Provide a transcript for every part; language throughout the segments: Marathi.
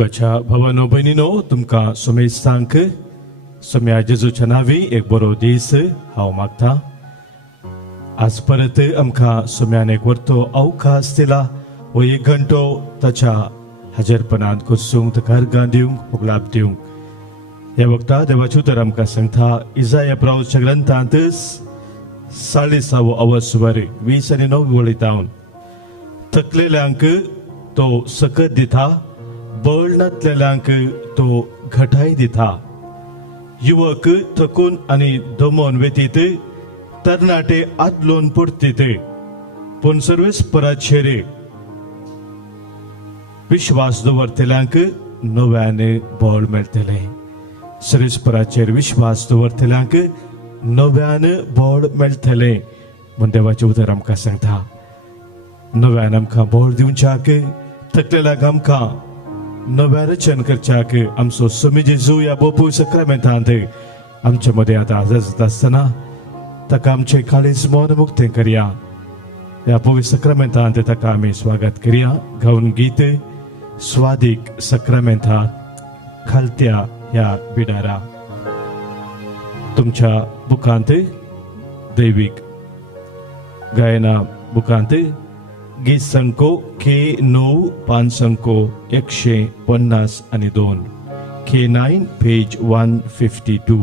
मोगाच्या भावानो भयणीनो तुमकां सुमेज सांग सोम्या जेजूच्या नावी एक बरो दीस हांव मागतां. आज परत आमकां सोम्यान एक वरतो अवकाश दिला व एक घंटो ताच्या हजरपणांत घुसूंक ताका अर्गां दिवंक मोगलाप दिवंक. ह्या वक्ता देवाचें उतर आमकां सांगता इजाया प्रवचनाच्या ग्रंथांत 40 अवस्वर 20 आनी 9 वळितावन थकलेल्यांक तो सकत दिता, बळ नासलेल्यांक तो घटाय दिता. युवक थकून आनी दमोन वेतीत, तरणाटे आदलोन पडटीत, पूण सर्वेस्पराचेर विश्वास दवरतल्यांक नव्यान बळ मेळटलें. सर्वेस्पराचेर विश्वास दवरतल्यांक नव्यान बळ मेळटलें म्हूण देवाचें उतर आमकां सांगता. नव्यान आमकां बळ दिवच्याक, थकलेल्यांक आमकां नव्या रचन करच्याक आमचो सोमी जेजू ह्या बोपूय सक्रामेंतांत आमचे मदें आतां हजर जाता आसतना ताका आमचें काळीज मन मुक्तें करया. ह्या पवित्र सक्रामेंतांत ताका आमी स्वागत करया. गावन गीत स्वादीक सक्रामेंता खालत्या ह्या बिडारा. तुमच्या बुकांत दैवीक गायना बुकांत गीत संको K9 पान संको 152 K9 पेज 152.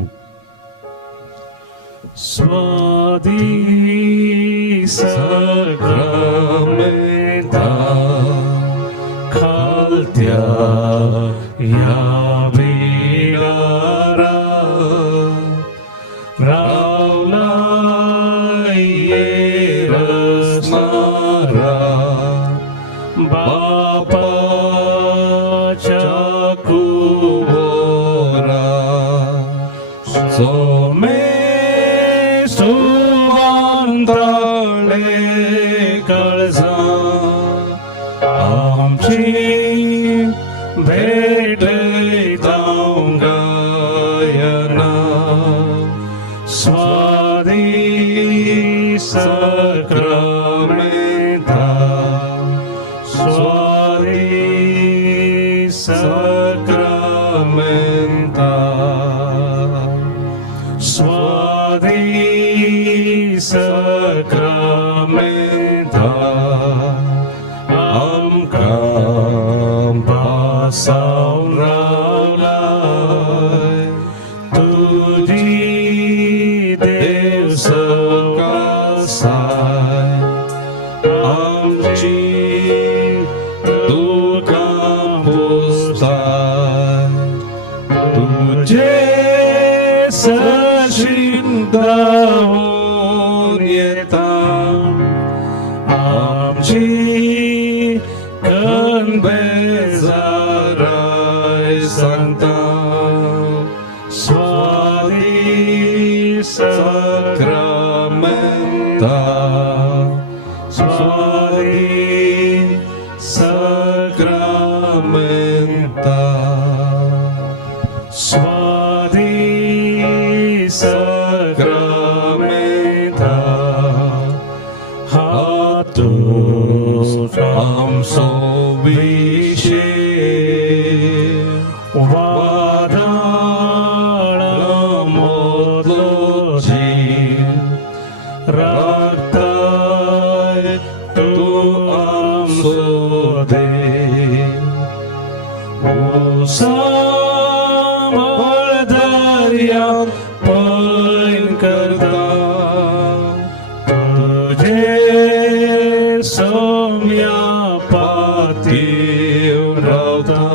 स्वादी सक्रामेंता खालत्या या बिडारा रावला येरस्मारा बापाच्या कुवरा सोमे सुवांतळे कळसा आमची भेट जाऊं गायना. स्वादी सक्रामेंता स्वादी सक्रामेंता स्वादी सक्रामेंता आमकां पासावन रावलाय तुजी देव सकासाय आमची दुकां पुस्ताय तुजे सशिंदावून येता आमची कण बेजाराय सांगता. स्वादी सक्रामेंता स्वादी सक्रामेंता स्वादी सक्रामेंता हातून आमचो विशेष वादळ मोदलो जीव राखताय तूं आमचो देव. सांबाळ दर्यांत पैन करता तुजे सोम्या पातीव रावता.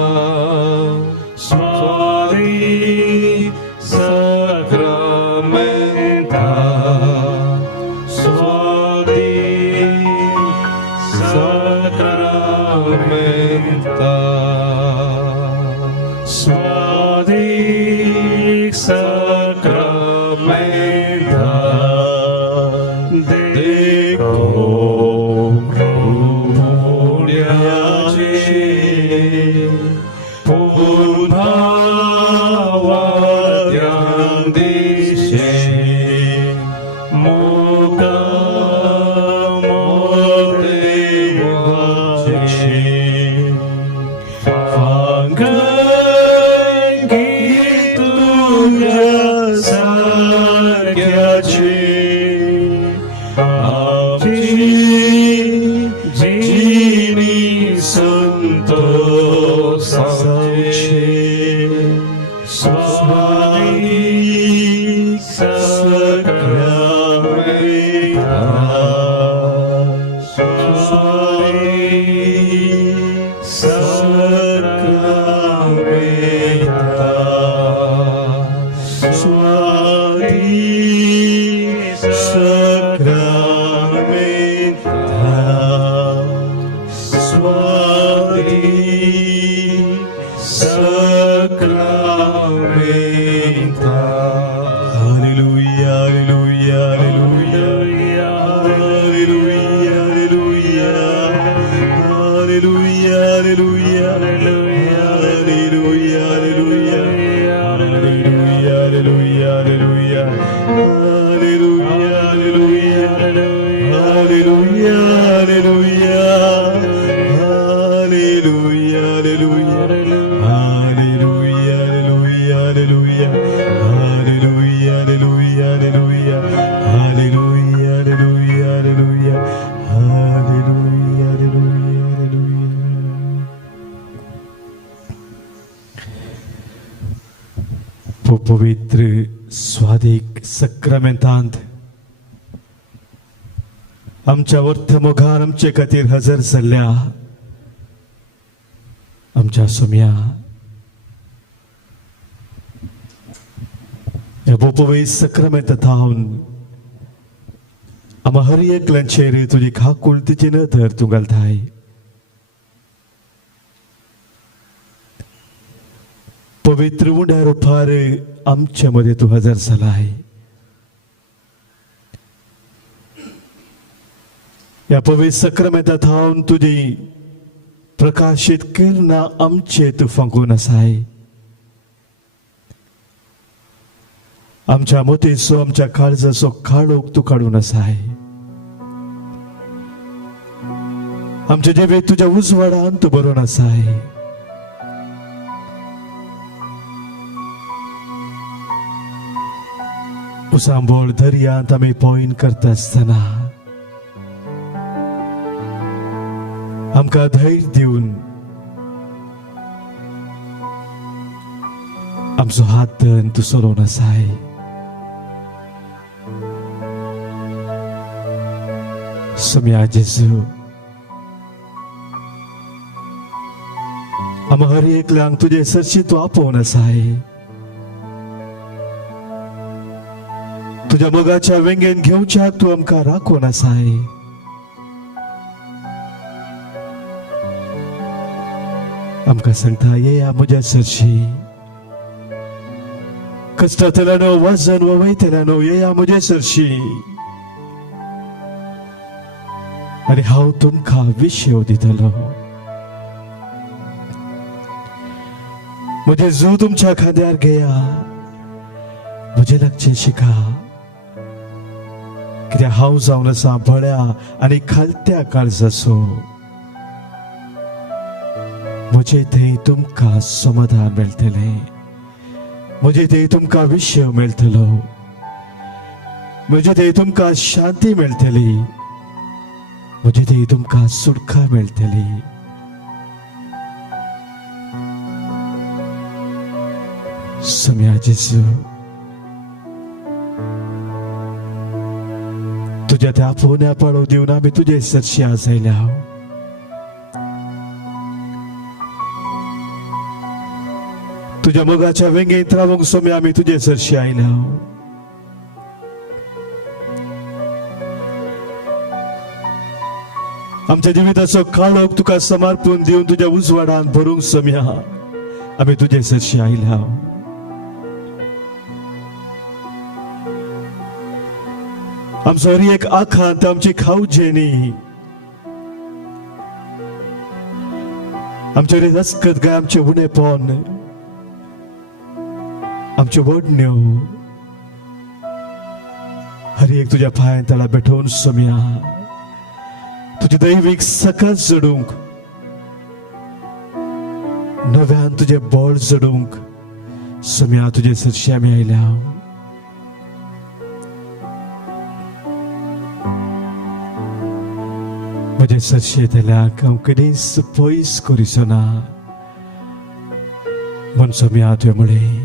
स्वादी सक्रामेंता स्वादी सक्रामेंता स्वादी सक्रामेंता देखो प्रभुण्याचे पुन्हा दिशे मोगा मोदेवाचे फांग तुझ्या सारख्याची आमची जीनी संतोषाची स्वामी सक्रामेता पवित्र स्वादिक सक्रमेंतांत आमच्या वर्तमुखार आमचे खातीर हजर जाल्ल्या आमच्या सोम्या ह्या पवित्र सक्रमेंतांत आम्हा हर एकल्यांचेर तुजी खाकुळतीची नदर तूं घालताय. पवित्र उंड्या रुपार आमच्या मध्ये तू हजर झालाय. या पवित्र सक्रमेंतांत हांव तुजी प्रकाशित किरणां आमचे तू फांकून आसाय. आमच्या मोतीचो आमच्या काळजाचो काळोख तू काडून आसाय. आमचे जिवेक तुज्या उजवाडान तू बरोवन आसाय. उसांबोळ दर्यांत आमी पॉईंट करता आसतना आमकां धैर्य दिवन आमचो हात धरून तू चलोवन आसाय. सोम्या जेजू आम्हा हर एकल्यांक तुजे सरशी तू आपोवन आसाय. तुझ्या मोगाच्या वेंगेन घेवच्या तू आमकां राखून आसाय. आमकां सांगता येया म्हज्या सरशी कश्टांतल्यानो वजन वा वैतल्यानो येया म्हज्या सरशी आनी हांव तुमकां विशेव दितलो. म्हजे जीव तुमच्या खांद्यार घेया. म्हजे लागचे शिका कित्याक हांव जावन आसा बळ्या आनी खालत्या काळजाचो. म्हजे थंय तुमकां समाधान मेळटलें. म्हजे थंय तुमकां विशय मेळटलो. म्हजे थंय तुमकां शांती मेळटली. म्हजे थंय तुमकां सुटका मेळटली. सोम्या जेजू तुझ्या त्या पोन्या पळो दिवन आमी तुजे सरशी आसयल्या. तुझ्या मोगाच्या वेंगेंत रावंक सोम्या आमी तुजे सरशी आयल्या. आमच्या जिविताचो काळोख तुका समर्पण दिवन तुज्या उजवाडान भरूंक सोम्या आमी तुजे सरशी आयल्या. आमचो हर एक आखांत आमची खावजेनी आमचे रस्कत गाय आमचे उणेपण आमच्यो वडण्यो हर एक तुझ्या पांयां तळा बेठोवन सोम्या तुझे दैवीक सकाळ जडूंक नव्यान तुझे बोळ जडूंक सोम्या तुझे सरशी आमी आयल्या म्हजे सरशे तेल्याक हांव कधीच पयस करिचो ना म्हण सोम्या तुवें म्हळें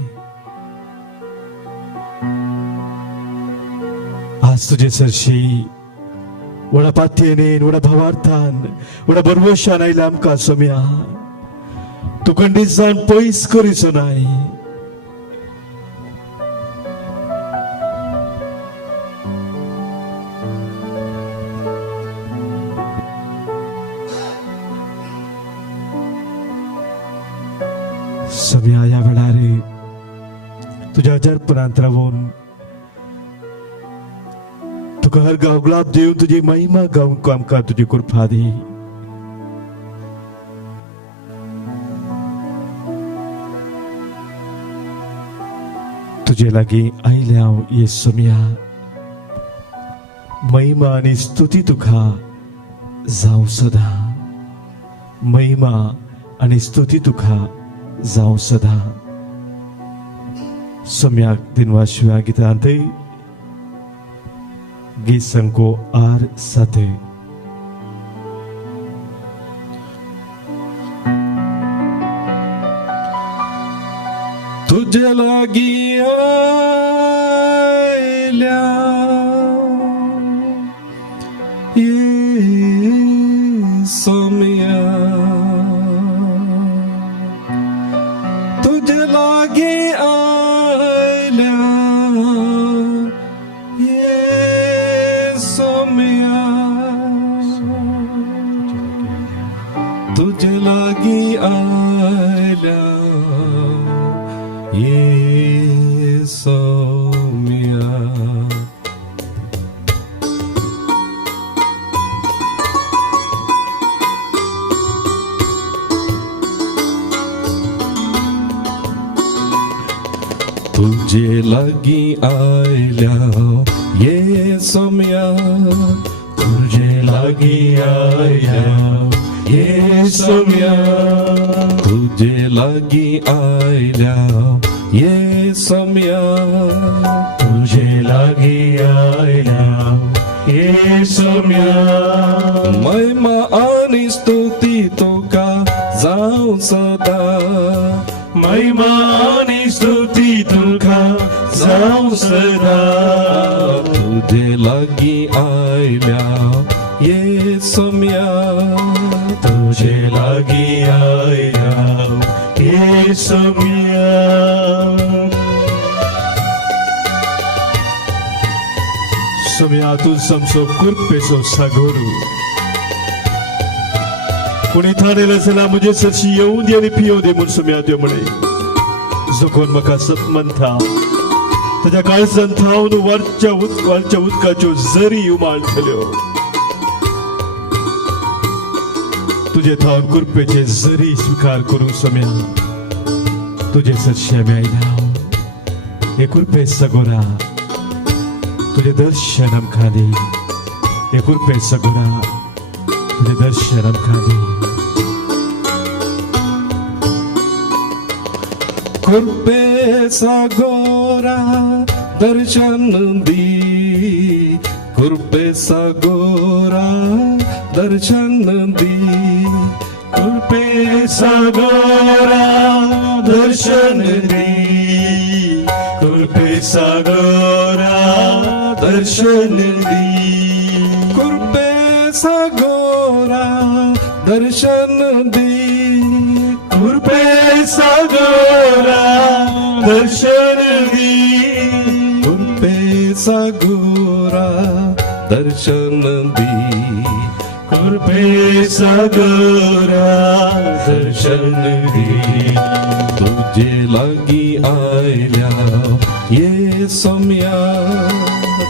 आज तुझे सरशी व्हडा पातयेन व्हडा भावार्थान व्हडा बरवशान आयला आमकां सोम्या तूं खंडीत जावन पयस करिचो नाय सोम्या ह्या वेळार तुझ्या जरपणांत रावून तुका हर गावगलाब देऊन तुझी महिमा गावूंक आमकां तुजी कृपा दी तुजे लागीं आयल्या हांव ये सोम्या महिमा आनी स्तुती तुका जावं सदां महिमा आनी स्तुती तुका जावं सदां सोम्याक दिनवा शिव्या गितांत गीत संको आर साथे तुझे लागी आयल्या ये सोम्या तुझे लागी आयल्या ये सोम्या तुझे लागी आयल्या ये सोम्या तुझे लागी आयल्या ये सोम्या तुझे लागी आयल्या ये सोम्या तुझे लागी आयल्या ये सोम्या तुझे लागी आयल्या ये सोम्या महिमा आणि स्तुती तुका जावं सदा महिमा आनी स्तुती तुका जावं सदा तुझे लागी आयल्या ये सोम्या तुझे लागी आयल्या ये सोम्या सोम्या तू समसो कृपेचो सागोरू कोणी थाणेला चला म्हणजे सरशी येऊन दे आणि पियो दे म्हणून सोम्या तुवें म्हळें जो कोण म्हाका सतमंथा ताच्या काळजांत थावन वरच्या उदकाच्यो झरी उमाळटल्यो तुझे थावन कृपेचे झरी स्वीकार करूंक सोम्या तुझे सरशी आमी आयल्या हे कृपे सगोरा तुझे दर्शन आमकां दी हे कृपे सगोरा तुझे दर्शन आमकां दी कृपे सागोरा दर्शन दी कृपे सागोरा दर्शन दी कृपे सागोरा दर्शन दी कृपे सागोरा दर्शन दी कृपे सागोरा दर्शन दी कृपे सागोरा दर्शन दी कृपे सागोरा दर्शन दी कृपे सागोरा दर्शन दी तुझे लागी आयल्या ये सोम्या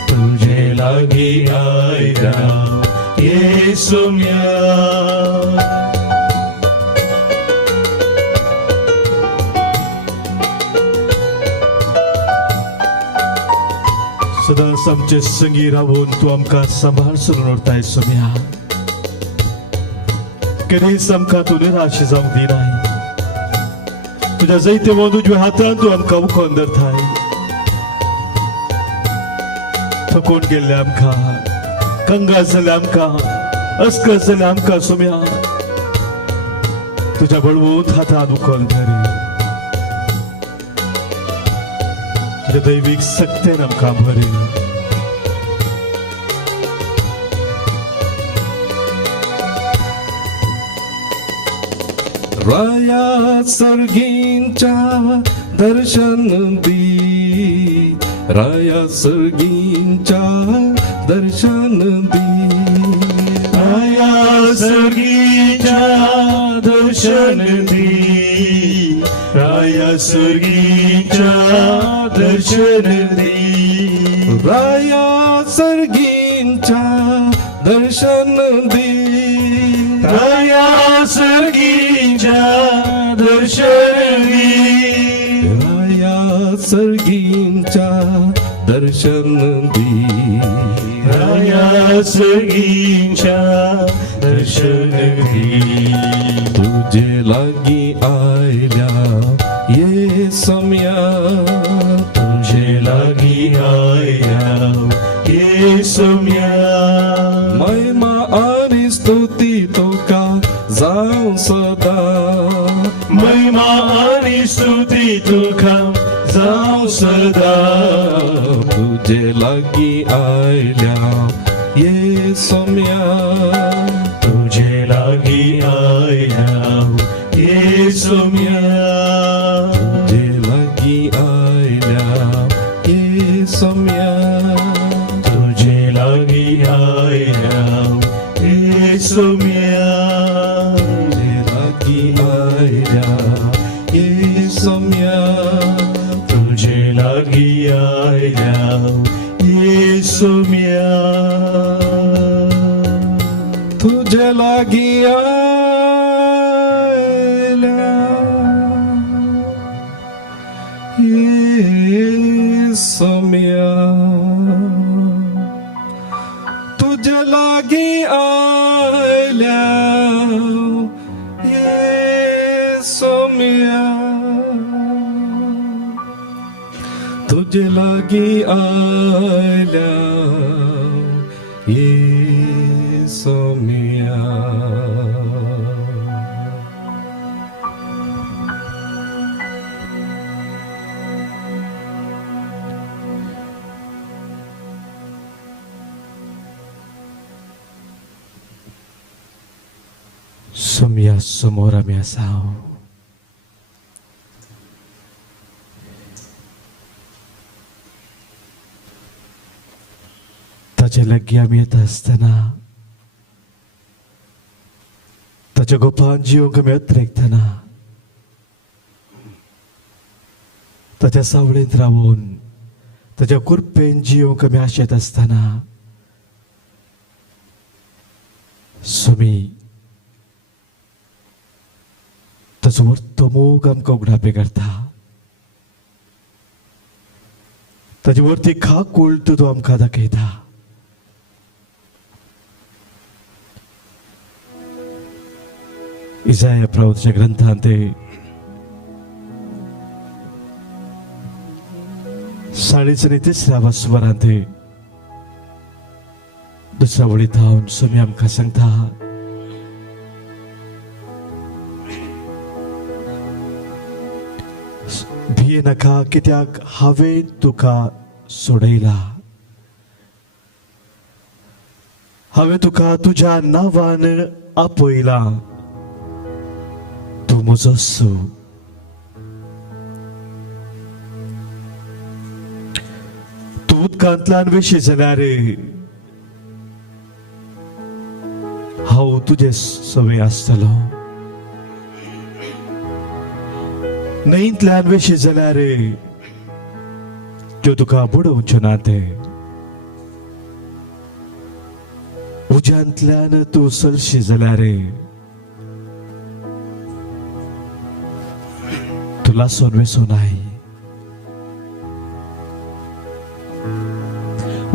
तुझे लागी आयल्या ये सोम्या सदांच आमचे संगी रावून तूं आमकां सांबाळसून उरताय सोम्या केन्नाच आमकां तूं निराश जावंक दिनाय तुझ्या जायते मौन उजव्या हातान तू आमकां उखोवन धरताय थकून गेल्ले आमकां कंगाल जाले आमकां अस्कस जाले आमकां सुम्या तुझ्या बळवूत हातान उखोवन धर तुझ्या दैवीक सक्तेन आमकां भर राया सर्गींच्या दर्शन दी राया सर्गींच्या दर्शन दी राया सर्गीच्या दर्शन दी राया सर्गीच्या दर्शन दी राया सर्गींच्या दर्शन दी राया सर्गीच्या दर्शन दी राया सर्गींच्या दर्शन दी राया सर्गीच्या दर्शन दी तुझे लागी आयल्या ये सम्या तुझे लागी आया ये सम्या महिमा आणि स्तुती तुका जाऊ सदा महिमा आणि स्तुती तुका जाऊ सदा तुझे लागी आयल्या ये सम्या तुझे लागी आया ये सम्या तुझे लागी आयल्या ये सम्या तुझे लागी आया ये सम्या लागी आयल्या ये सम्या तुझे लागी आया ये सम्या तुझे लागी आयल्या ये सम्या तुझे लागी आयल्या ये सम्या तुझे लागी आयल्या ये सम्या सम्या समोर आम्ही असाव ताचे लागीं आमी येता आसतना ताच्या गोपान जिवंक आमी अत्रेकतना ताच्या सावळेंत रावून ताच्या कुरपेन जिवंक आमी आशेत आसतना सुमी ताचो व्हरतो मोग आमकां उगडापे करता ताचे वरती खाक उलट तो आमकां दाखयता इसाया प्रवक्त्याच्या ग्रंथांत ते 3:3 वसवरांत दुसऱ्या वळीत हांव सुमी आमकां सांगता भिये नाका कित्याक हांवें तुका सोडयला हांवें तुका तुज्या नांवान आपयला तूं म्हजो सू तूं उदकांतल्यान वेशी जाल्यार हांव तुजे सवे आसतलो न्हंयेंतल्यान वेशी जाल्यार त्यो तुका बुडोवच्यो ना ते उज्यांतल्यान तूं सरशी जाल्यार तूं लासून वेसून आय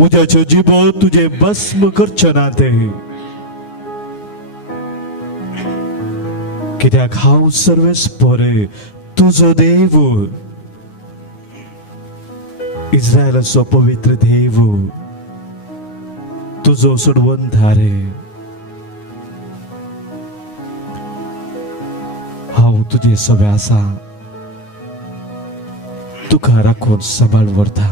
उद्याच्यो जिबो तुजे भस्म करच्यो ना ते कित्याक हांव सर्वेस्पर तुझो देव, इस्रायलाचो पवित्र देव, तुझो सोडवंतार, हांव तुझे सवे आसा, तुका राखून सांबाळ व्हरता.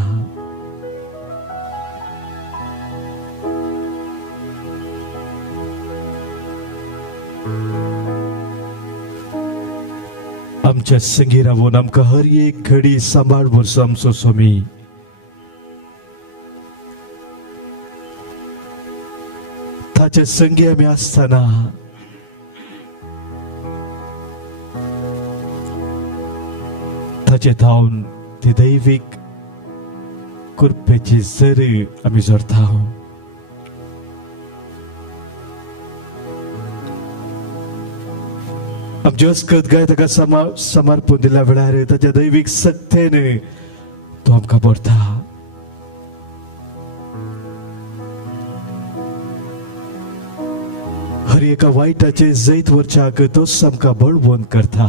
आमच्या संगी रावून आमकां हर एक घडी सांबाळ व्हरचो आमचो स्वामी. ताचे संगी आमी आसतना ताचे धांवन ती दैवीक कृपेची झर आमी जोडता. आमचे अस्कत गाय ताका समर्पण दिल्या वेळार ताच्या दैवीक सत्तेन तो आमकां भरता. हर एका वायटाचे जैत वरच्याक तोच आमकां बळवंत करता.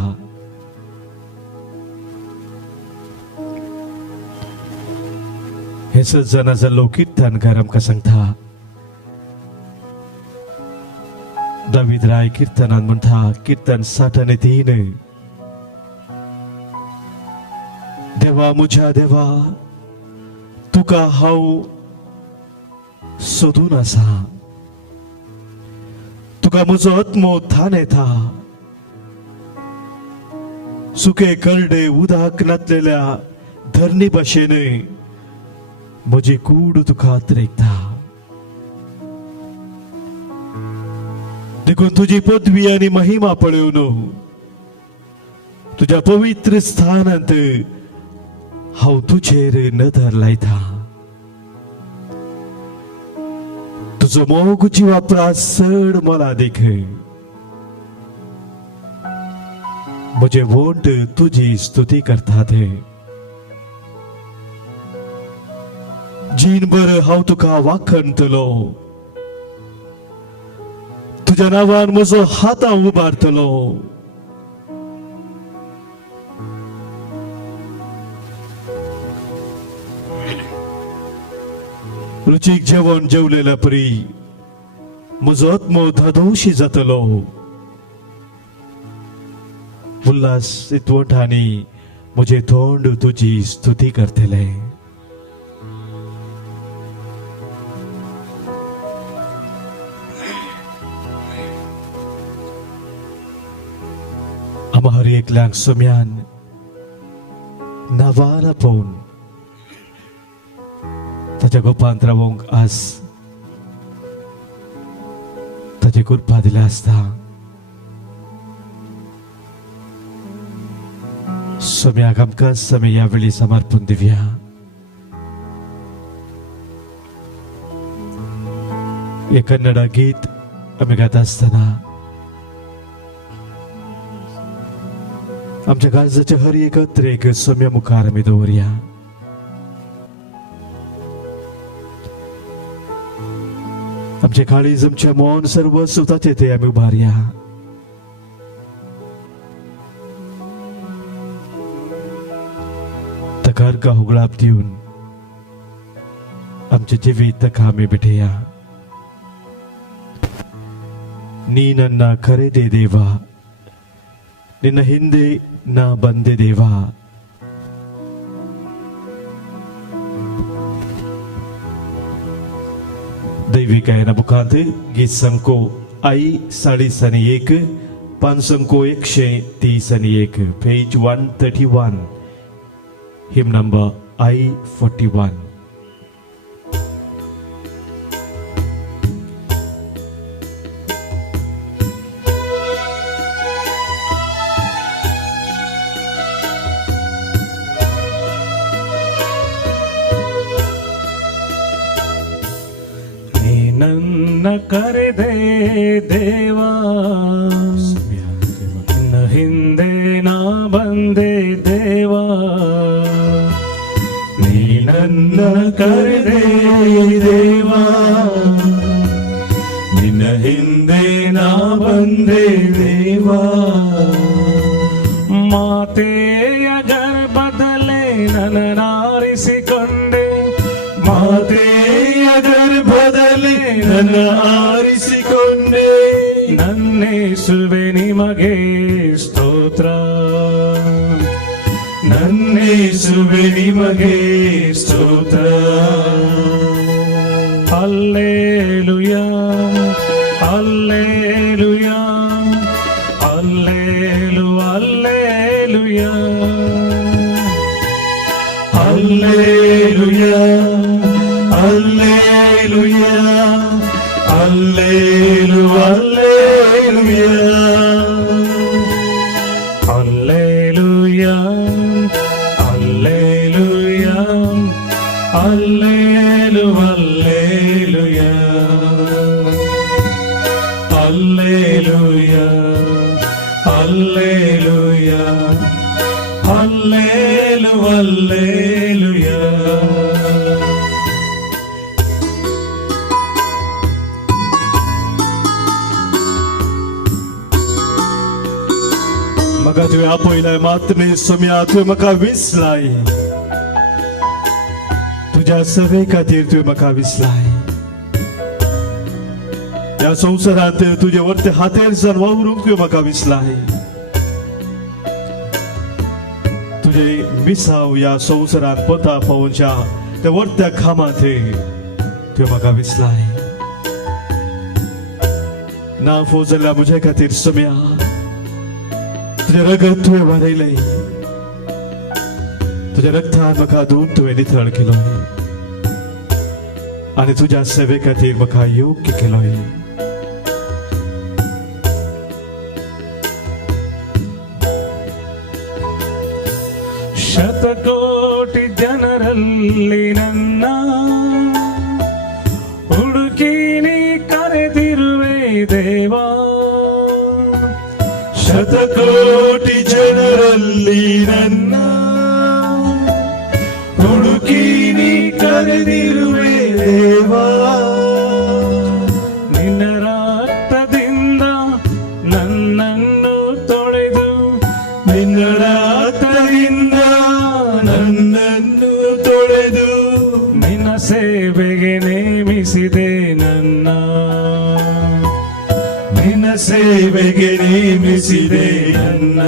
हे सज्जन जाल्लो किर्तनकार आमकां सांगता. दावीद राय किर्तनान म्हणटा, किर्तन 63, देवा म्हज्या देवा तुका हांव सोदून आसा, तुका म्हजो आत्मो थान येता. सुके करडे उदक नातलेल्या धरणी भाशेन म्हजी कूड तुका आत्रेकता. देखून तुझी पदवी आणि महिमा पळोवन तुझ्या पवित्र स्थानांत हांव तुझेर नदर लायता. तुजो मोग जिवा प्रासड मला देख. म्हजे वोंट तुझी स्तुती करतात. जीनभर हांव तुका वाखणतलो. तुझ्या नावान म्हजो हात हांव उबारतलो. रुचीक जेवण जेवलेल्या परी म्हजो आत्मो धादोशी जातलो. उल्हासीत वंठांनी म्हजे तोंड तुजी स्तुती करतले. आम्हा हर एकल्याक सोम्यान नावान पळोवन ताच्या गोपांत रावंक आज ताची कृपा दिल्या आसता. सोम्याक आमकां समय ह्या वेळी समर्पण दिवया. एक कन्नडा गीत आमी गाता आसतना आमच्या काळजाचे हर एक अत्रेक सोम्या मुखार आमी दवरया. आमचे काळीज आमचे मन सर्वस्व ताचे ते आमी उबारया. ताका अर्घ होगळाप दिवन आमचे जिवीत ताका आमी भेटया. ನೀ ನನ್ನ ಕರೆದೆ ದೇವ, ನಿನ್ನ ಹಿಂದೆ ನಾ ಬಂದೆ ದೇವ. दैविक गायना मुखांत गीत संको आई 131, पान संको 131, पेज 131, हिम नंबर I41. ನನ್ನ ಕರೆದೆ ದೇವಾ, ನಿನ್ನ ಹಿಂದೆ ನಾ ಬಂದೆ ದೇವಾ. ನೀ ನನ್ನ ಕರೆದೆ ದೇವಾ, ನಿನ್ನ ಹಿಂದೆ ನಾ ಬಂದೆ ದೇವಾ. ಮಾತೇ ಮಾತೆಯ ಗರ್ಭದಲ್ಲಿ ನನ್ನ ಆರಿಸಿಕೊಂಡೆ. ನನ್ನೇಸುವೆ ನಿಮಗೆ ಸ್ತೋತ್ರ, ನನ್ನೇಸುವೆ ನಿಮಗೆ ಸ್ತೋತ್ರ. ಹಲ್ಲೆಲೂಯಾ ಹಲ್ಲೆಲೂಯಾ ಹಲ್ಲೆಲೂ ಹಲ್ಲೆಲೂಯಾ ಹಲ್ಲೆಲೂಯಾ ಹಲ್ಲೆಲೂಯಾ ಹಲ್ಲೆಲೂ ಹಲ್ಲೆಲೂಯಾ ಹಲ್ಲೆಲೂಯಾ ಹಲ್ಲೆಲೂಯಾ ಹಲ್ಲೆಲೂ ಹಲ್ಲೆಲೂಯಾ ಹಲ್ಲೆಲೂಯಾ ಹಲ್ಲೆಲೂಯಾ ಹಲ್ಲೆಲೂ hallelujah. Maka tu apa ilai matne somya tu maka wislai. Tuja save katir tu maka wislai. या संसारात तुझे वरते हातेर जण वावरूंक तुवें म्हाका विसलाय. तुझे मिसाव या संसारात पता पावोवच्या त्या वरत्या खामांत तुवें म्हाका विसलाय. ना फोव जाल्यार म्हजे खातीर सम्या तुझे रगत तुवें वारयलें. तुझ्या रगतान म्हाका धुवन तुवें नितळ केलोय आनी तुज्या सेवे खातीर म्हाका योग्य केलोय. ಶತಕೋಟಿ ಜನರಲ್ಲಿ ನನ್ನ ಹುಡುಕಿ ನೀ ಕರೆದಿರುವೆ ದೇವಾ. ಶತಕೋಟಿ ಜನರಲ್ಲಿ ನನ್ನ ಹುಡುಕಿ ನೀ ಕರೆದಿರುವೆ ದೇವಾ. ನಿನ್ನ ರಕ್ತದಿಂದ ನನ್ನನ್ನು ತೊಳೆದು, ನಿನ್ನ ರಕ್ತದಿಂದ ನನ್ನನ್ನು ತೊಳೆದು, ನಿನ್ನ ಸೇವೆಗೆ ನೇಮಿಸಿದೆ ನನ್ನ, ನಿನ್ನ ಸೇವೆಗೆ ನೇಮಿಸಿದೆ ನನ್ನ.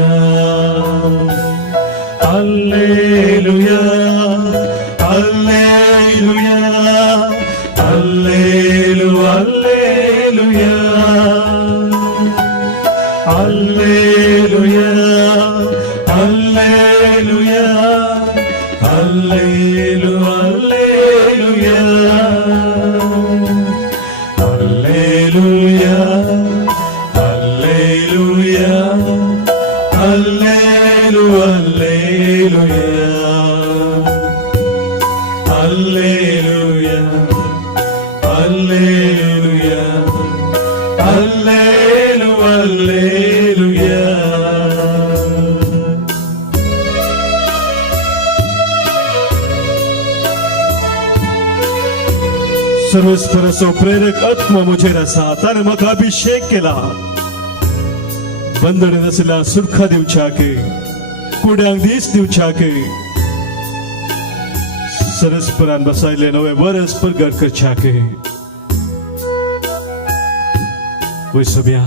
ಹಲ್ಲೆಲೂಯಾ ಹಲ್ಲೆಲೂಯಾ ಹಲ್ಲೆಲೂ ಹಲ್ಲೆಲೂಯಾ ಹಲ್ಲೆಲೂಯಾ ಹಲ್ಲೆಲೂಯಾ ಹಲ್ಲೆಲೂ ಹಲ್ಲೆಲೂಯಾ ಹಲ್ಲೆಲೂಯಾ ಹಲ್ಲೆಲೂಯಾ ಹಲ್ಲೆಲೂ ಹಲ್ಲೆಲೂಯಾ ಹಲ್ಲೆಲೂಯಾ ಹಲ್ಲೆಲೂಯಾ ಹಲ್ಲೆಲೂ ಹಲ್ಲೆಲೂಯಾ. सर्वस्परसो प्रेरक आत्मा मुझेर आसा. ताणें म्हाका अभिषेक केला. बंदड नासल्या सुरखा दिवच्याक, कुड्यांक दीस दिवच्याक, सरस्परान बसायले नवे वरस प्रगट करच्याक. वय सम्या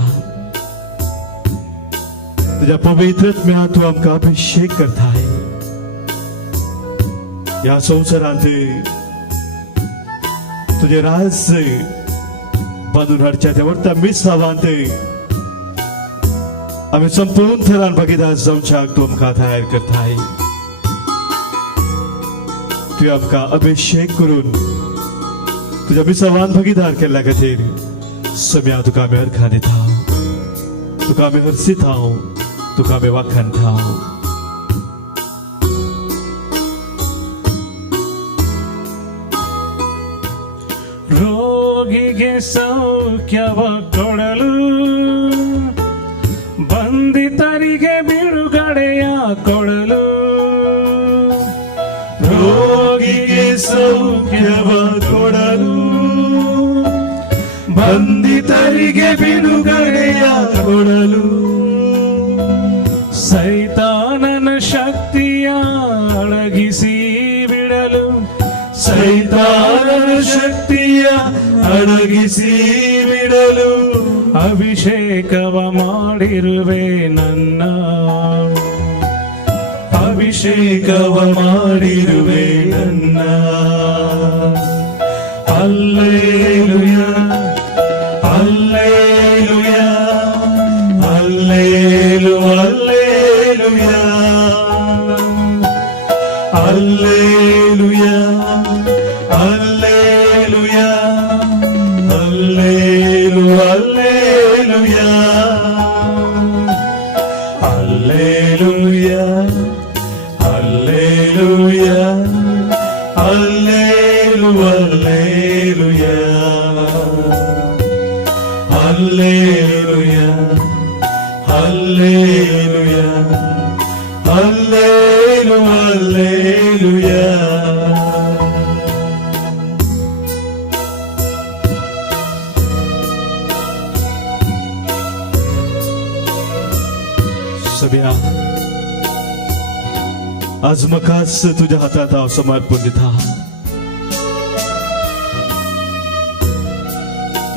तुझ्या पवित्र आत्म्यान तूं आमकां अभिषेक करताय. ह्या संवसारांत तुझे राज बांदून हाडच्या त्या व्हरता मिसावांत आमी संपूर्ण थरान भागीदार जावच्याक तूं आमकां तयार करताय. तुवें आमकां अभिषेक करून तुज्या मिसावान भागीदार केल्ल्या खातीर सम्या तुका आमी अर्घां दिता, तुका आमी हरसिता, तुका आमी वाखाणटा. ರೋಗಿಗೆ ಸೌಖ್ಯವ ಕೊಡಲು, ಬಂಧಿತರಿಗೆ ಬಿಡುಗಡೆಯ ಕೊಡಲು, ರೋಗಿಗೆ ಸೌಖ್ಯವ ಕೊಡಲು, ಬಂಧಿತರಿಗೆ ಬಿಡುಗಡೆಯ ಕೊಡಲು, ಸೈತಾನನ ಶಕ್ತಿಯ ಅಡಗಿಸಿ ಬಿಡಲು, ಸೈತಾನನ ಶಕ್ತಿಯ ಅಡಗಿಸಿ ಬಿಡಲು ಅಭಿಷೇಕವ ಮಾಡಿರುವೆ ನನ್ನ ಅಭಿಷೇಕವ ಮಾಡಿರುವೆ ನನ್ನ hallelujah hallelujah hallelujah hallelujah hallelujah hallelujah hallelujah hallelujah hallelujah hallelujah hallelujah hallelujah सभ्या आज मकास तुझ्या हातात समर्पण देता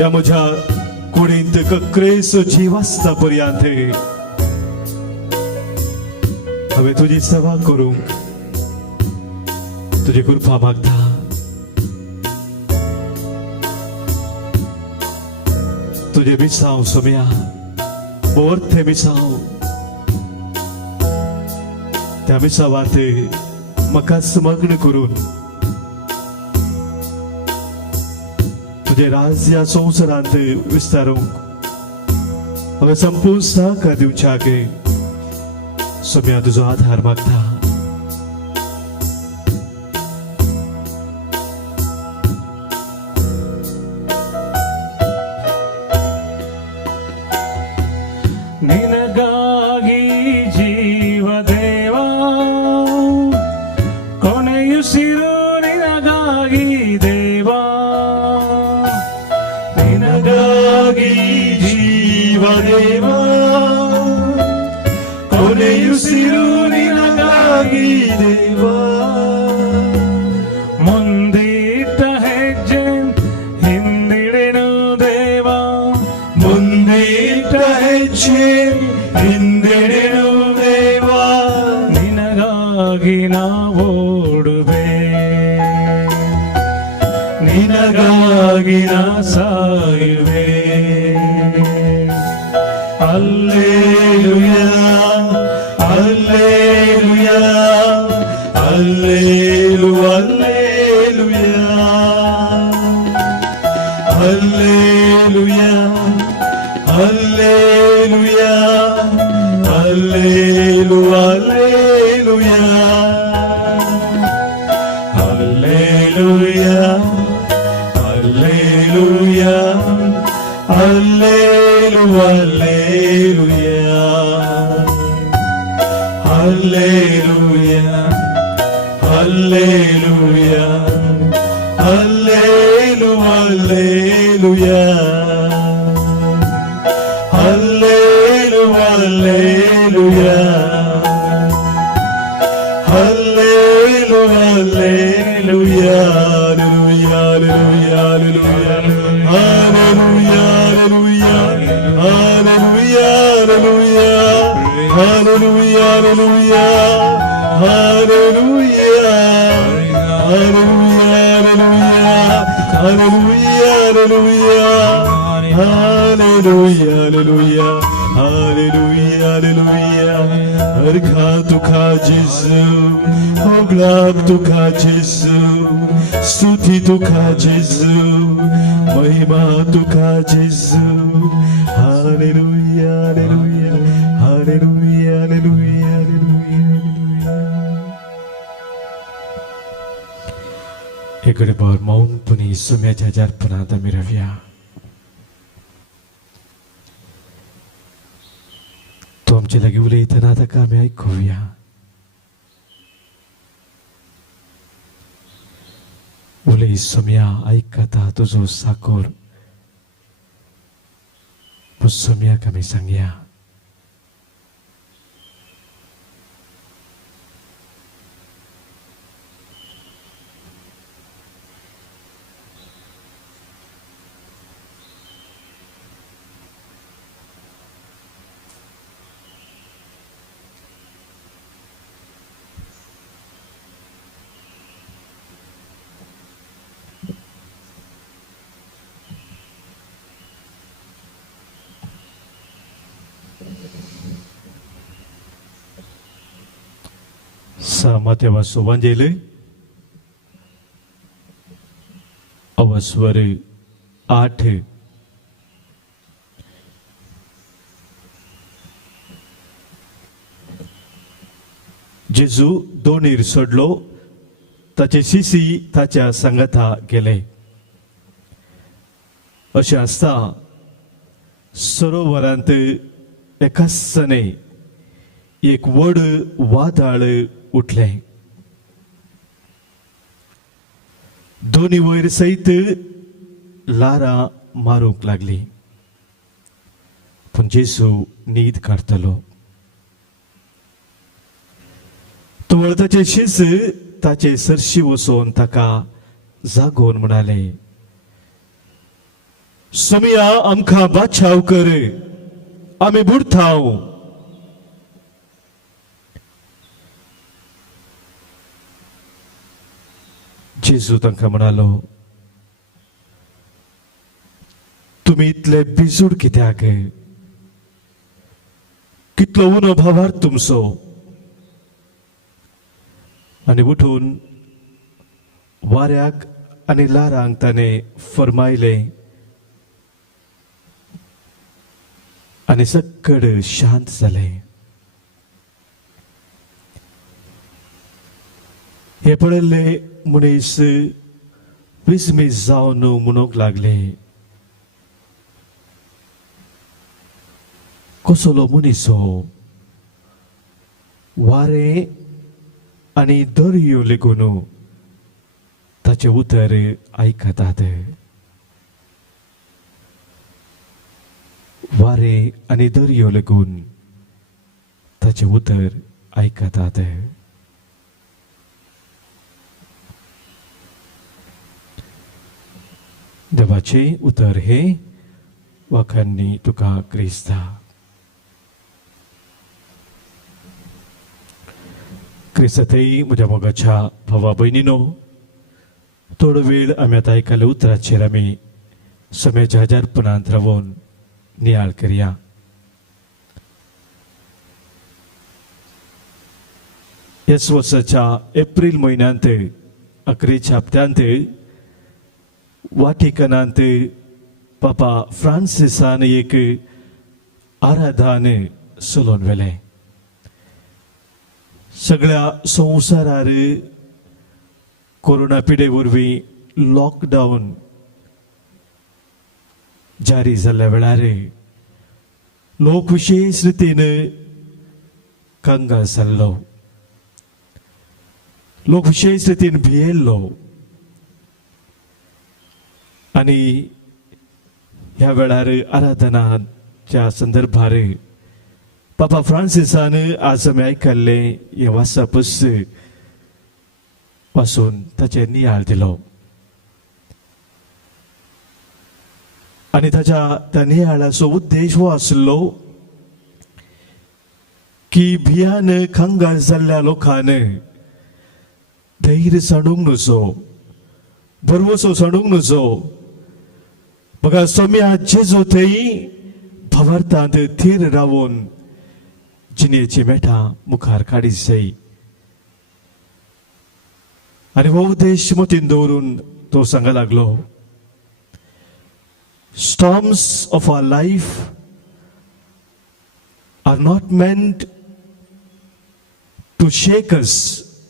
या माझ्या कुणीत कक्रेस जीवास्ता पर्यंत हवे तुझी सेवा करू तुझी कृपा मागता तुझे मिसाव सम्या बोरथे मिसाव त्या मिसावात मका समग्न करून तुझे राज या संसारांत विस्तारूंक हवे संपूर्ण सहकार दिवच्याके सम्या तुझो आधार मागता ನಿನಗಾಗಿ ಜೀವ ದೇವ ಕೊನೆಯುಸಿರು ನಿನಗಾಗಿ ದೇವ ನಿನಗಾಗಿ ಜೀವ ದೇವ ಕೊನೆಯುಸಿರು ನಿನಗಾಗಿ ದೇವ ಮುಂದಿಟ್ಟ ಹೆಜ್ಜೆ ಹಿಂದಿಡೆನು ದೇವ ಮುಂದಿಟ್ಟ ಹೆಜ್ಜೆ ಹಿಂದೆಡೆನು ದೇವ ನಿನಗಾಗಿ ನಾವೋಡುವೆ ನಿನಗಾಗಿ ನಾ ಸಾಯುವೆ hallelujah hallelujah hallelujah hallelujah hallelujah hallelujah hallelujah hallelujah hallelujah hallelujah hallelujah स्तुति तुका जेसु महिमा तुका जेसु hallelujah hallelujah hallelujah hallelujah hallelujah इकडे बार मौनपणे सम्याच्या अर्पणात आम्ही राहूया तो आमच्या लागी उलयतना ताका आमी आयकुया उलय सम्या ऐकता तुझो साकोर सम्याक आमी सांगया Matthew Vangeli अवस्वर 8 जेजू दोनीर सोडलो ताचे शिशी ताच्या संगता गेले अशें आसता सरोवरांत एकाचने एक व्हड वादळ उठलें दोनी वयर सयत लारां मारूंक लागली पूण जेजू न्हीद काडटलो तुवळ ताचे शिस ताचे सरशी वचोन ताका जागोवन म्हणाले सोमिया आमकां बाचाव कर आमी बुडताव जेजू तांकां म्हणालो तुमी इतले बिजूड कित्याक कितलो उनो भावार्थ तुमचो आनी उठून वाऱ्याक आनी लारांक ताणें फरमायलें आनी सक्कड शांत जालें हे पळयल्ले मनीस विस्मीत जावन म्हणूंक लागले कसलो मनीस हो वारें आनी दर्यो लेगून ताचे उतर आयकतात वारें आनी दर्यो लेगून ताचे उतर आयकतात देवाचे उतर हे वखाणी तुका क्रिस्ता क्रिस्तई म्हज्या मोगाच्या भावा भयणीनो थोडो वेळ आमी आतां आयकल्ल्या उतराचेर आमी समे जाजारपणांत रावून नियाळ करया ह्याच वर्साच्या एप्रील म्हयन्यांत अखेरेच्या हप्त्यांत वाटिकनांत पापा फ्रांसिसान एक आराधन चलोवन व्हेलें सगळ्या संवसारार कोरोना पिडे वरवीं लॉकडावन जारी जाल्ल्या वेळार लोक विशेष रितीन कंगाल जाल्लो लोक विशेष रितीन भियेल्लो आनी ह्या वेळार आराधनाच्या संदर्भार पापा फ्रांसिसान आज आमी आयकल्लें हे वाचपूस वाचून ताचे नियाळ दिलो आनी ताच्या त्या नियाळाचो उद्देश हो आसलो की भियान कंगाल जाल्ल्या लोकांन धैर्य सांडूंक नजो बरवसो सांडूंक नजो बघा सोम्या जेजू थंय भावार्थांत थीर रावून जिणेची मेठां मुखार काडीत जाय आनी हो उद्देश मतीन दवरून तो सांगूंक लागलो storms of our life are not meant to shake us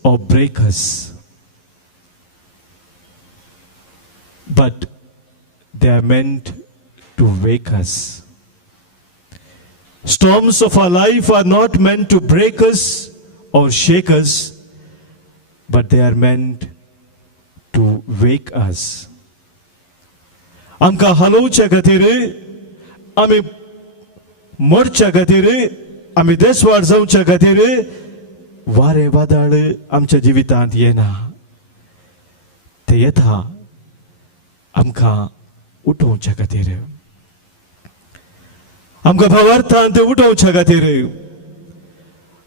or break us, but they are meant to wake us. Storms of our life are not meant to break us or shake us, but they are meant to wake us. आमकां हलोवच्या खातीर आमी मरच्या खातीर आमी देसवाड जावच्या खातीर वारें वादळ आमच्या जिवितांत येना ते येता आमकां उठोवच्या खातीर आमकां भावार्थांत उठोवच्या खातीर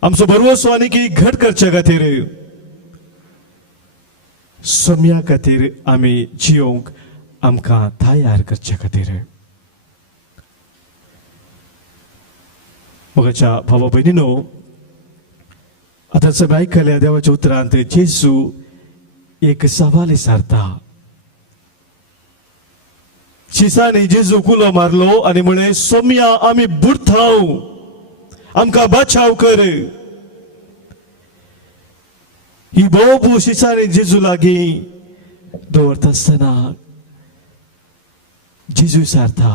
आमचो बरवसो आनीक घट करच्या खातीर सोम्या खातीर आमी जियोंक आमकां तयार करचे खातीर मोगाच्या भावा भयणीनो आता सगळं ऐकल्या देवाच्या उतरांत जेजू एक सवाल विचारता. शिसांनी जेजू कुलो मारलो आणि म्हणे सोम्या आम्ही बुडथाव, आमका बचाव कर. ही बोबू शिसांनी जेजू लागी दवरता आसतना जेजू विचारता,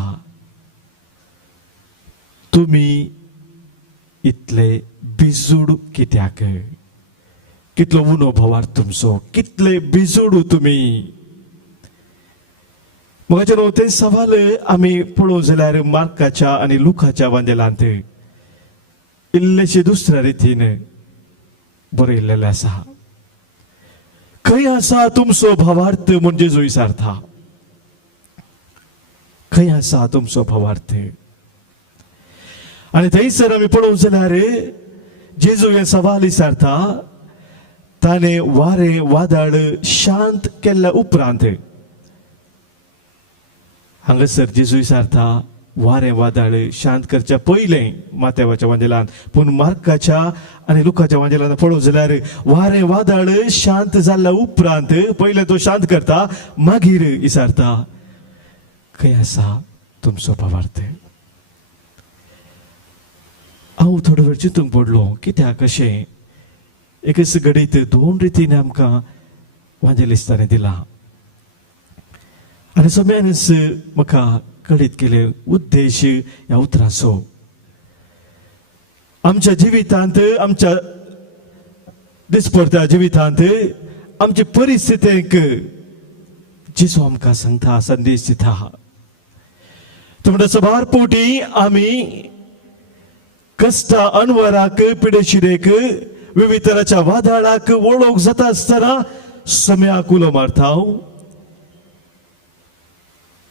तुम्ही इतले बिजूड कित्याक? कितलो उनो भवार तुमचो, कितले बिजूड तुम्ही? मग ते सवाल आम्ही पळोवंक जाल्यार मार्काच्या आणि लुकाच्या वांजेलांत इल्लेशे दुसऱ्या रितीन बरयल्लेले आसा. खंय आसा तुमचो भावार्थ म्हूण जेजू विचारता. खंय आसा तुमचो भावार्थ? आणि थंयसर आमी पळोवंक जाल्यार जेजू हे सवाल विचारता. ताणे वारें वादळ शांत केल्ल्या उपरांत हांगासर जेजू विचारता वारें वादळ शांत करच्या पयलें मातेवाच्या वांजेलांत, पूण मार्काच्या आनी लुकाच्या वांजेलांत पळोवंक जाल्यार वारें वादळ शांत जाल्ल्या उपरांत पयलें तो शांत करता, मागीर विचारता खंय आसा तुमचो भावार्थ? हांव थोडो वेळ चिंतूंक पडलो कित्याक अशें एकच घडीत दोन रितीन आमकां वांजेलिस्तांनी दिला. आनी सोम्यानच म्हाका कळीत केले उद्देश ह्या उतराचो. आमच्या जिवितांत, आमच्या दिसपरत्या जिवितांत, आमचे परिस्थितीक जेजू आमकां सांगता, संदेश दिता. तो म्हणटा सभार पोटी आमी कष्टा अनवराक पिडेशिरेक विविध तराच्या वादळाक वळोवंक जाता आसतना सोम्याक उलो मारता.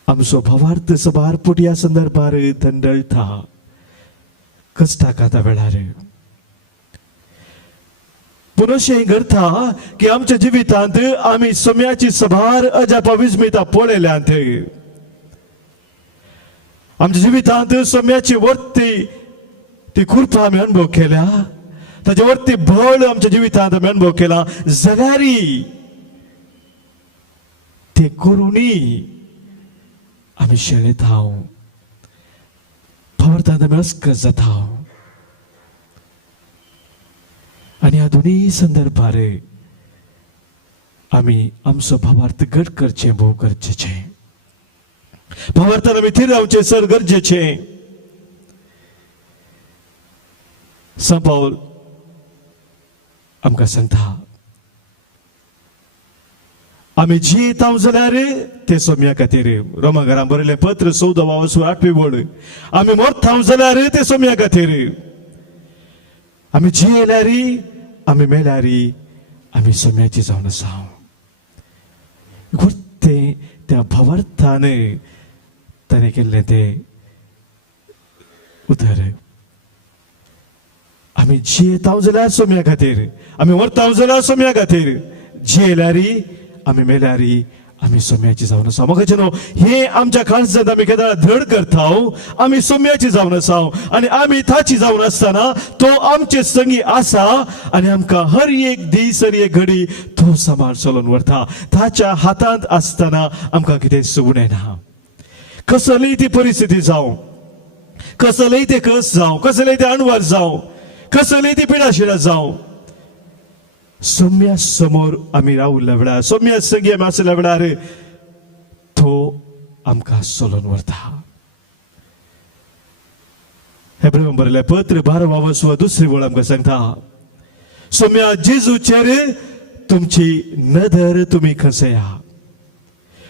आमचो भावार्थ सभार पोटी ह्या संदर्भार धंडळता कष्टाक आता वेळार. पूण अशें घडता की आमच्या जिवितांत आमी सोम्याची सभार अजापा विस्मिता पळयल्यांत. आमच्या जिवितांत सोम्याची वर्ती ती कृपा आमी अनुभव केल्या, ताचे वरती बळ आमच्या जिवितांत आमी अनुभव केला, जाल्यार ते करूनी आमी शेळेत हांव भावार्थांत आमी अस्कस जाता. आनी ह्या दोनी संदर्भार आमी आमचो भावार्थ घट करचें भोव गरजेचें. भावार्थान आमी थीर रावचें सर गरजेचें. संत पाऊल आमकां सांगता आमी जियेताव जाल्यार ते सोम्या खातीर. रोमाकारांक बरयलें पत्र 14:8 वड. आमी मरताव जाल्यार ते सोम्या खातीर. आमी जियेल्यार आमी मेल्यार आमी सोम्याची जावन आसा. ते त्या भावार्थान ताणें केल्लें तें उतर. आमी जियेताव जाल्यार सोम्या खातीर, आमी मरताव जाल्यार सोम्या खातीर, जियेल्यार आमी मेल्यार आमी सोम्याची जावन आसा. म्हाका न्हू हे आमच्या काळजांत आमी केदार धड करताव. आमी सोम्याची जावन आसा आनी आमी ताची जावन आसतना तो आमचे संगी आसा आनी आमकां हर एक दीस आनी एक घडी तो सांबाळ चलोवन व्हरता. ताच्या हातांत आसतना आमकां कितें सुवणें ना. कसलीय ती परिस्थिती जावं, कसलेय ते कस जावं, कसलेय ते अणवार जावं, कसलीय ती पिडाशिडा जावं, सोम्या समोर आमी रावल्या वेळार, सोम्या संगी आमी आसल्या वेळार तो आमकां चलोवन व्हरता. हेब्रेवांक बरयलें पत्र 12:2 वळ आमकां सांगता सोम्या जेजूचेर तुमची नदर तुमी खंचया.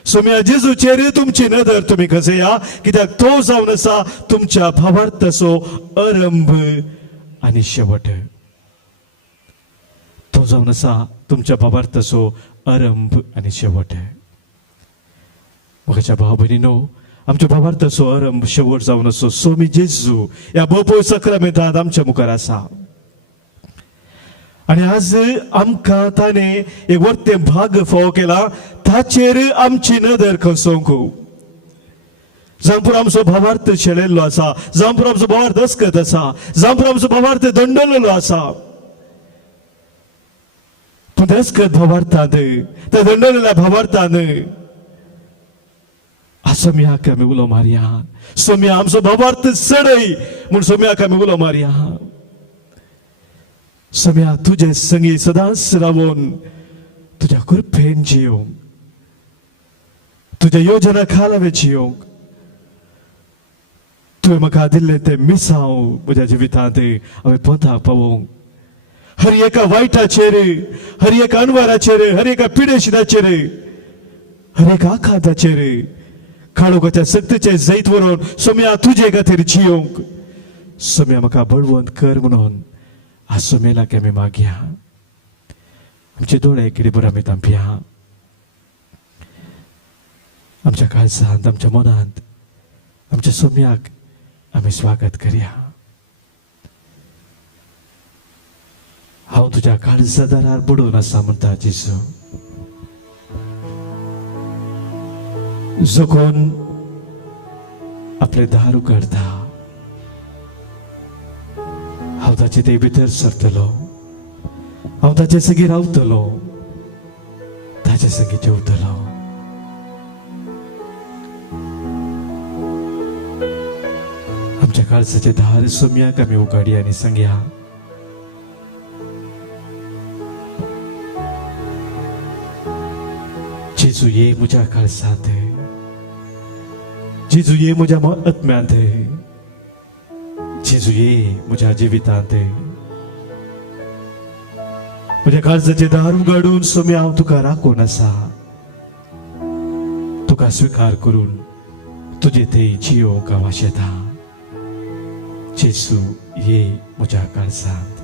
सोम्या जेजूचेर तुमची नदर तुमी खंचया, कित्याक तो जावन आसा तुमच्या भावार्थाचो आरंभ आनी शेवट. तो जावन आसा तुमच्या भावार्थाचो आरंभ आनी शेवट. म्हाज्या भाव भयणीनो, आमच्या भावार्थाचो आरंभ शेवट जावन आसो सोमी जेजू ह्या बोपो सक्रामेंतांत आमच्या मुखार आसा. आनी आज आमकां ताणें एक वर्तें भाग फावो केला, ताचेर आमची नदर खंचोवंक. जांपूर आमचो भावार्थ शेळिल्लो आसा, जांपूर आमचो भावार्थ अस्कत आसा, जांपूर आमचो भावार्थ दंडलेलो आसा, पुदस्कत भावार्थानं त्या दंडलेल्या भावार्थानं सोम्याक आमी उलो मारया सोम्या आमचो भावार्थ चडय म्हूण सोम्याक आमी उलो मारया सोम्या तुजे संगी सदांच रावून तुज्या कृपेन जियोंक तुज्या योजना खाला जियोंक तुवें म्हाका दिल्लें तें मिसांव म्हज्या जिवितांत हांवें पोंताक पावोंक हर एका वायटाचेर हर एका अनवराचेर हर एका पिडेशिनाचेर हर एका आखाताचेर काळोखाच्या सक्तीचे जैत व्हरून सोम्या तुजे खातीर जियोंक सोम्या म्हाका बळवंत कर म्हणून आज सोम्याक आमी मागया आमचे दोळे एकेडे बरं आमी तांपया आमच्या काळजांत आमच्या मनांत आमच्या सोम्याक आमी स्वागत करया हांव तुज्या काळजा दारार बुडून आसा म्हणटा जेजू जो कोण आपले दार उगडटा हांव ताचे ते भितर सरतलो हांव ताचे सगळी रावतलो ताचे सगळी जेवतलो आमच्या काळजाचे दार सोम्याक आमी उगडया आनी सांगया जेजू ये म्हज्या काळजांत जेजू ये म्हज्या आत्म्यांत जेजू ये म्हज्या जिवितांत म्हज्या काळजाचे दार उगडून सोम्या हांव तुका राखून आसा तुका स्वीकार करून तुजे थंय जियोंक हांव आशेता जेजू ये म्हज्या काळजांत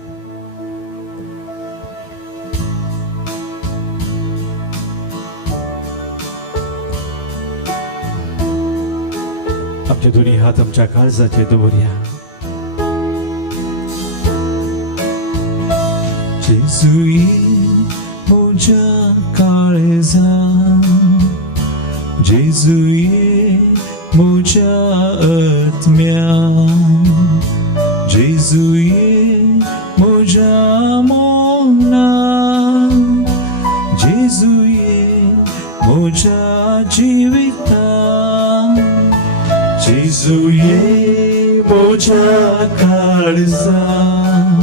आमचे दोन्ही हात आमच्या काळजाचे दवरया जेजू ये म्हज्या काळजांत जेजू ये म्हज्या आत्म्यांत जेजू ये म्हज्या मनांत जेजू ये म्हज्या जिवितांत जेजू ये म्हज्या काळजांत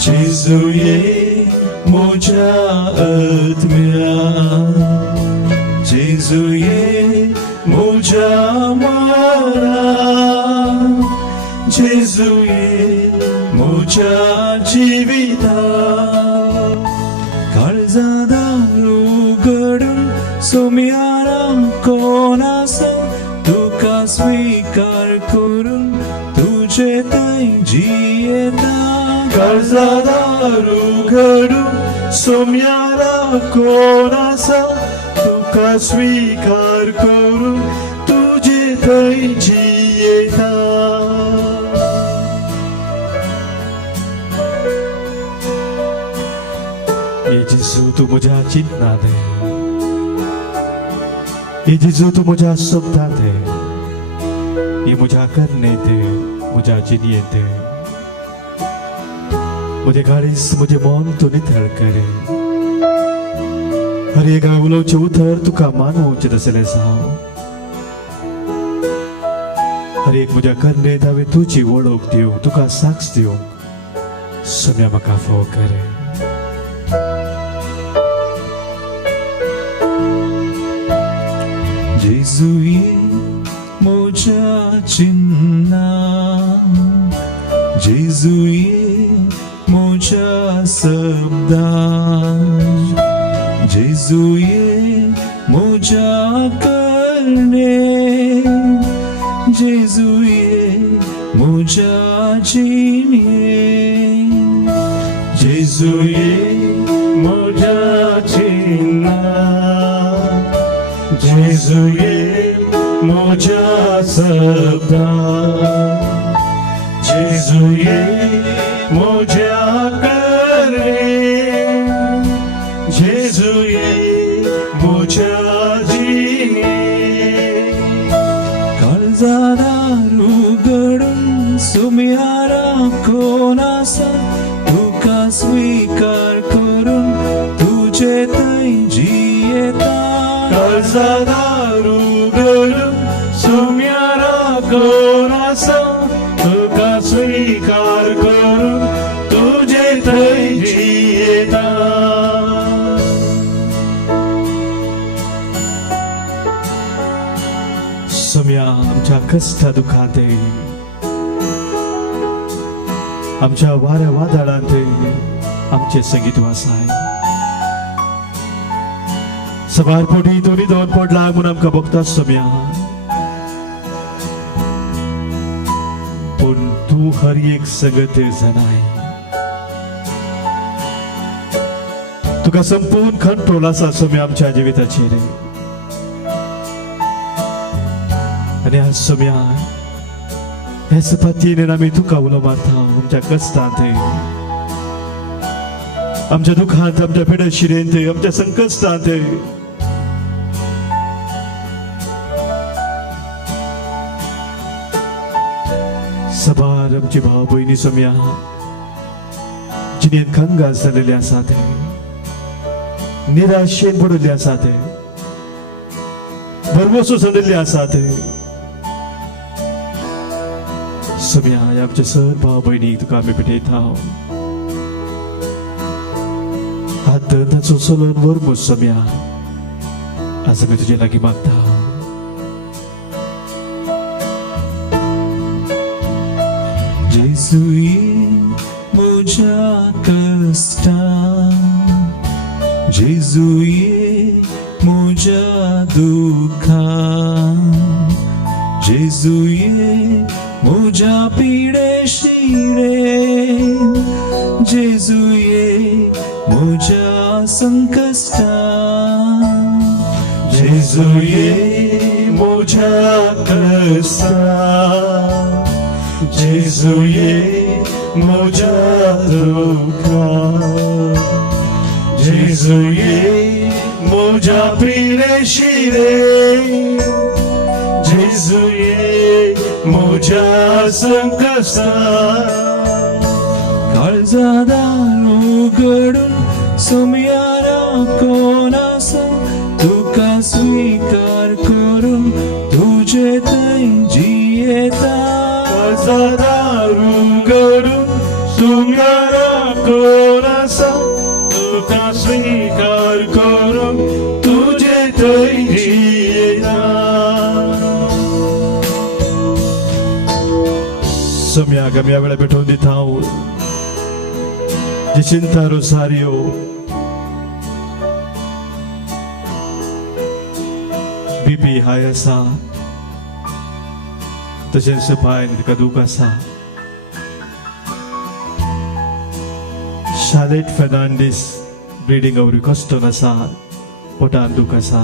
जेजू ये म्हज्या आत्म्यांत जेजू ये म्हज्या मनांत जेजू ये म्हज्या जिवितांत काळजा दार उगडून सोम्या राखून आसा तुका स्वीकार करून तुजे थंय जियेता काळजा दार उगडून सोम्या राखून आसा तुका स्वीकार करून तुजे थंय जियेता हे जेजू तू म्हज्या चिंतनांत हे जेजू तू म्हज्या शब्दांत हे म्हज्या कर्णेंत म्हज्या जिणयेंत म्हजे काळीज म्हजे मन तू नितळ कर हर एका उलोवचें उतर तुका मानवचें तसलें जावं हर एक म्हज्या कर्णेंत हांवें तुजी वळख दिवंक तुका साक्ष दिवंक सोम्या म्हाका फोव कर जेजू ये म्हज्या चिन्नांत जेजू ये म्हज्या शब्दांत जेजू ये म्हज्या कर्णेंत जेजू ये म्हज्या जिणयेंत जेजू ये म्हज्या चिन्नांत जेजू ये म्हज्या शब्दांत जेजू ये म्हज्या कर्णेंत जेजू ये म्हज्या जिणयेंत काळजा दार उगडून सोम्या राखून आसा तुका स्वीकार करून तुझे थंय जियेता काळजादार उगडून सुम्या राखून आसा तुका स्वीकार करून तुझे थंय जियेता सुम्या आमच्या कष्टा दुखांत आमच्या वाऱ्या वादळांत आमचे संगीत वासाय सवार पोटी दोन्ही दोन पोट लागून आमकां बघता सुम्या पण तू हर एक संगत जाणाय तुका संपूर्ण कंट्रोल आसा सुम्या आमच्या जिविताचेर आणि आज सुम्या हे सपातीन आम्ही तुका उलो मारता आमच्या कष्टांत आमच्या दुखांत आमच्या पिडशिरेंत आमच्या संकश्टांत सबार आमची भाव भयणी सुम्या जिणेन कंगाल जाल्लेले आसात निराशेन पडिल्ले आसात भरवसो जाल्लेले आसात सुम्या आमचे सर भाव भयणी तुका आमी भेटयता हात धरनाचो सोलोन वर सुम्या आज आमी तुजे लागीं मागता जेजुये म्हज्या कश्टांत जेजुये म्हज्या दुखांत जेजुये म्हज्या पिडेशिरेन जेजुये म्हज्या संकश्टांत जेजुये म्हज्या कष्टांत जेजुये म्हज्या दुखांत जेजुये म्हज्या पिडेशिरेन जेजुये म्हज्या संकश्टांत काळजादार उगडून सुम्या राखून आसा तुका स्वीकार करून तुझे थंय जियेता काळजादार उगडून सुम्या राखून आसा तुका स्वीकार करून तुझे थंय जियेता सुम्याक आमी ह्या वेळा भेटोवन दिता Jacinta Rosario BP हाय आसा तशेंच पांयान तिका दूख आसा शार्लेट फर्नांडीस ब्लिडिंग ओवर कॉस्टोन आसा पोटान दूख आसा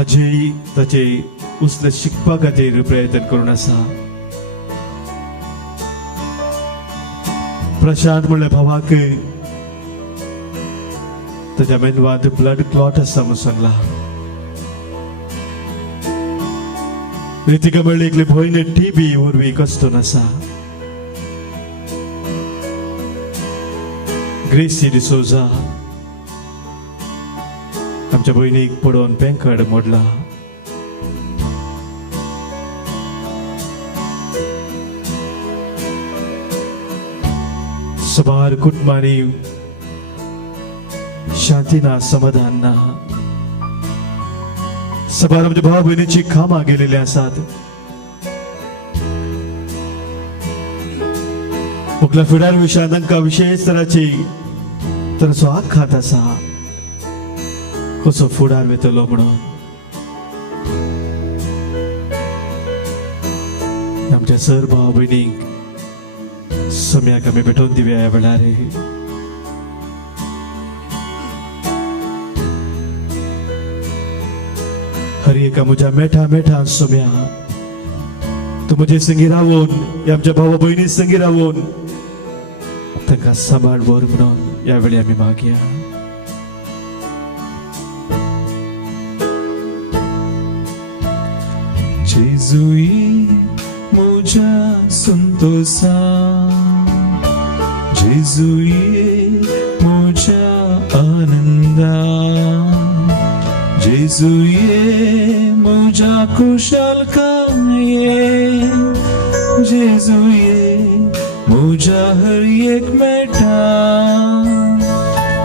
अजय ताचे उसले शिकपा खातीर प्रयत्न करून आसा प्रशांत म्हणल्या भावाक ताच्या मेंदवांत ब्लड क्लॉट आसा म्हणून सांगला रितिका म्हणली एकली भयण TB उर्वी कस्टोन आसा ग्रेसी डिसोजा आमच्या भयणीक पडोवन पेंकड मोडला सबार कुटुंबांनी शांती ना समाधान ना सबार आमच्या भाव भयणीची कामां गेलेली आसात मुखला फुडार विशयान तांकां विशेष तराचो आखात आसा कसो फुडार वेतलो म्हणून आमच्या सर भाव भयणीक सुम्याक आमी भेटोवन दिवया ह्या वेळार हर एका म्हज्या मेठा मेठा सुम्या तू म्हजे संगी रावून ह्या आमच्या भावा भयणी संगी रावून तांकां सांबाळ वर म्हणून ह्या वेळी आमी मागया जेजुये म्हज्या संतोषा जेजुये जेजुये मुझा कुशल ये जेजुये मुझा हर एक मेटा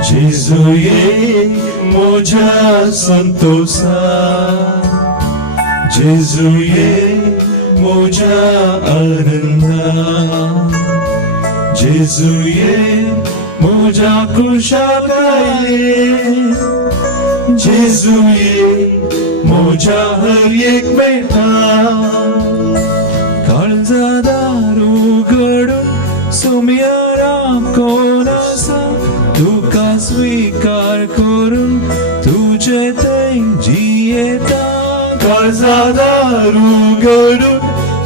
जेजुये मुझा संतोषा जेजुये मुझा आनंदा जेजुये मुझा कुशल जेजुये मुझा हर एक मेटा काळजादारू घडून सोम्यारा कोणाचा तुका स्वीकार करून तुझे ते जियेता काळजादारू घडून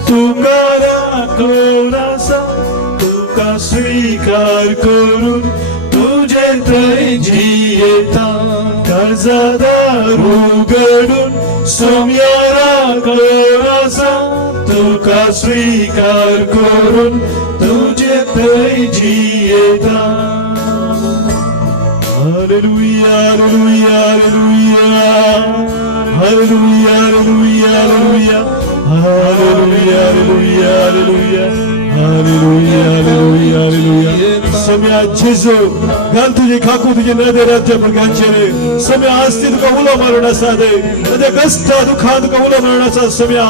तुकारा कोणाचा तुका स्वीकार करून तुझे ते जियेता काळजादारू घडून सोम्यारा कोणाचा तुका स्वीकार करून तुझे ते जियेता hallelujah hallelujah hallelujah hallelujah hallelujah hallelujah hallelujah hallelujah hallelujah hallelujah सम्या जेजू घाल तुझे खाकू तुझे नदे राज्य प्रगांचे सम्या आस्ती तुका उला मारण्याचा दे तुझ्या कष्ट दुःखात तुका उला मारण्याचा सम्या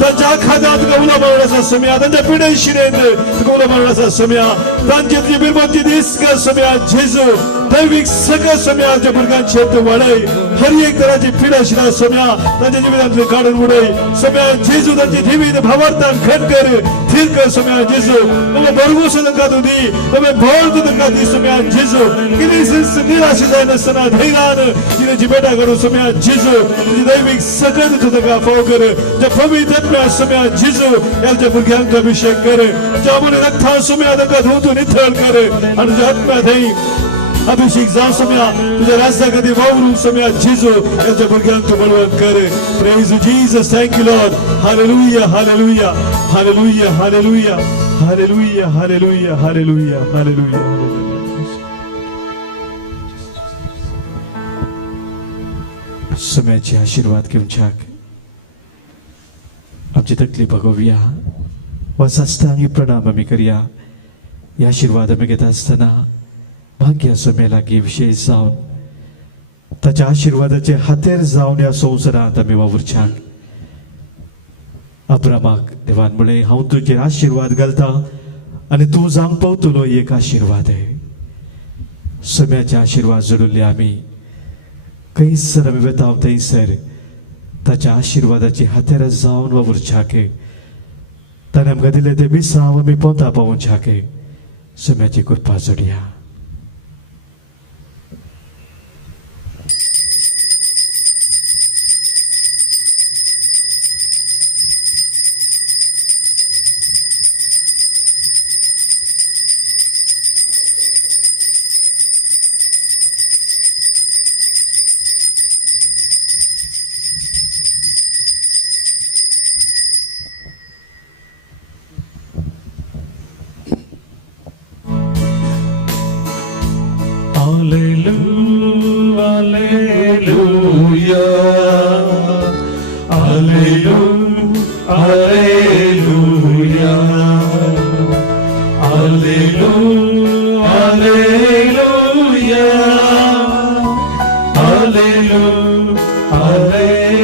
त्यांच्या आखादात तुका उला मारण्याचा सम्या त्यांच्या पिढे शिरेत तुका उला मारण्याचा सम्या त्यांची तुझी बिरबंती दिस का सम्या जेजू दैविक सगळं सम्याच्या प्रगांचे तू वाढाय हर एक तराची पिढा शिरा सम्या त्यांच्या जीवितातले काढून उडाय सम्या जेजू त्यांची जीवित भावार्थान खट कर थिर कर सम्या जेजू તમે ભરગોસ નકા દી તમે ભોળ નકા દી સમયા જેજો કિની સંસ નિરાશ જાય ન સના ધૈર્યાન કિને જી બેટા કરો સમયા જેજો જી દૈવિક સગન તો તકા ફો કરે જે પવિત્ર આત્મા સમયા જેજો યાર જે ભગવાન કા અભિષેક કરે જે અમને રખા સમયા તકા ધોતો નિથળ કરે અને જે આત્મા થઈ अभिषेक जा सम्या तुझ्या राष्ट्रामध्ये वावरू सम्या जेजू याच्या भगवान तू बलवान करे praise Jesus thank you Lord hallelujah hallelujah hallelujah hallelujah hallelujah hallelujah hallelujah hallelujah सम्याचे आशीर्वाद घेऊन छाक आमची तकलीफ बघूया वासाष्टांगी प्रणाम आम्ही करूया या आशीर्वाद आम्ही घेत असताना भाग्य सम्याला गी विशेष जाऊन त्याच्या आशीर्वादाचे हातेर जाऊन या संवसारात आम्ही वावरच्याक अब्रामाक देवान हांव तुझे आशीर्वाद घालता आणि तू जावंक पावतलो एक आशीर्वाद आहे सम्याचे आशीर्वाद जोडले आम्ही खंयसर आम्ही वेताव थंयसर ताच्या आशीर्वादाची हातेर जाऊन वावरच्याक ताणें आमकां दिले ते बिसांव आमी पोंता पावोवच्याक सम्याची कृपा जोडया Alleluia, Alleluia, Alleluia, Alleluia, Alleluia, Alleluia, Alleluia.